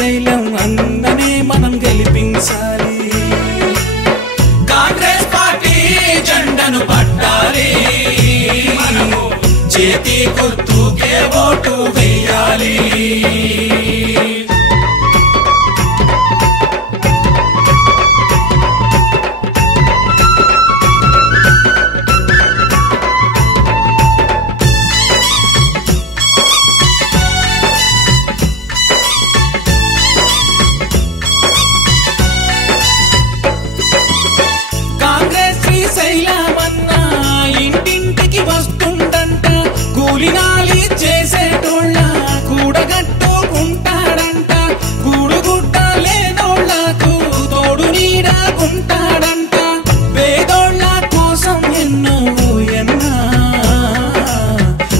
శ్రీశైలం అన్ననే మనం గెలిపించాలి. కాంగ్రెస్ పార్టీ జెండను పట్టాలి, చేతి గుర్తుకే ఓటు వేయాలి. ఇంటింటికి వస్తుందంట, కూలినాలి చేసేటోళ్ళ కూడగట్టుకుంటాడంట, కూడుగుట్ట లేనోళ్లకు తోడు నీడకుంటాడంట, పేదోళ్ళ కోసం ఎన్నో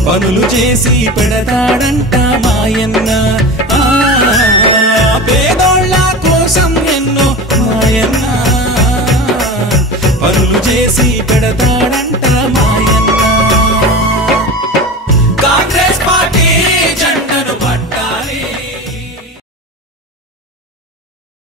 పనులు చేసి పెడతాడంట మాయన్న.